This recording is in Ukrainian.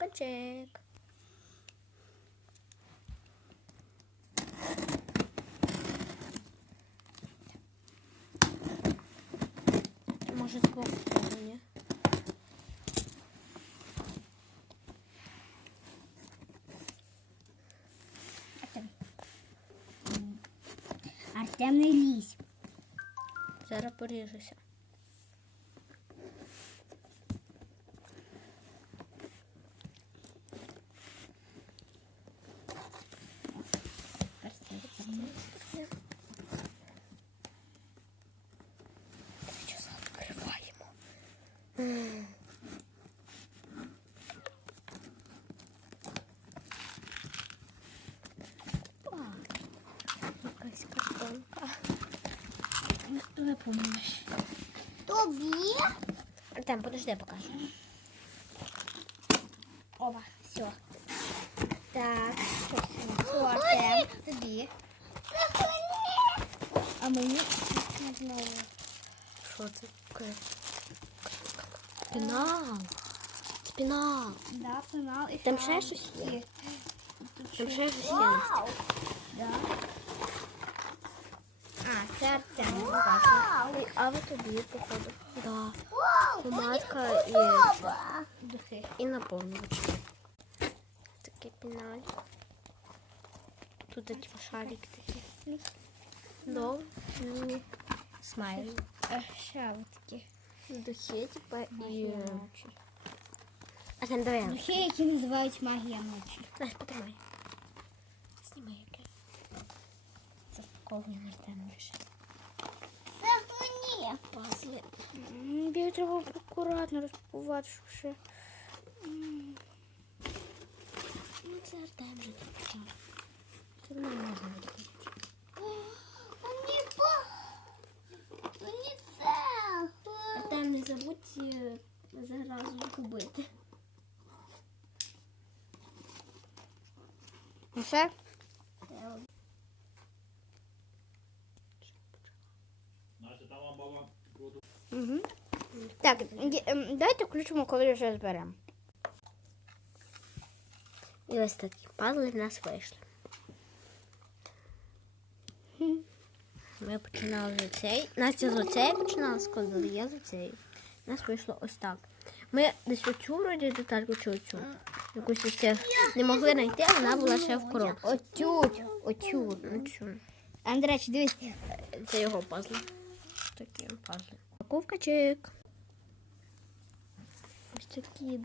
Ковкачек. Може з боку того, ні? Артем не лізь. Зараз поріжуся. Зараз відкриваємо. Якась картонка. Не помниш. Тобі? Артем, подожди, я покажу. Оба, все. Так, Все, Артем, тобі. А мені не знову. що це таке? Пінал. Це пінал. Да, пенал і Там ще щось є? Там ще щось є. Да. А, це Артем. Вау! А ви тобі, походу. Да. Помадка і, Духи. і наповнювачки. Такий піналь. Тут типу шарик такий. Дов. Ні. Смайл. А, ще такі. Духи, типа, і... Магія ночі. А там давай. Духи, які називають магія ночі. Дай, потримай. Знімай яке. Розпаковуємо Артем лише. Пазли. Біль треба акуратно розпакувати, щоб ще. Ну, це Артем вже так почав. Це не можна буде. Мені по... Мені це. Артем, не забудь е, заразу кубити. Ну все? Угу. Так, ем, давайте включимо, коли вже зберемо. І ось такі пазли в нас вийшли. Ми починали з оцей. Настя з оцей починала складати, я з оцей. У нас вийшло ось так. Ми десь оцю вроді детальку чи оцю. Якусь ще не могли знайти, вона була ще в коробці. Отють, оцю. Оцю. Андреч, дивись. Це його пазли. Такі пазли. Ковкачик. Ось такі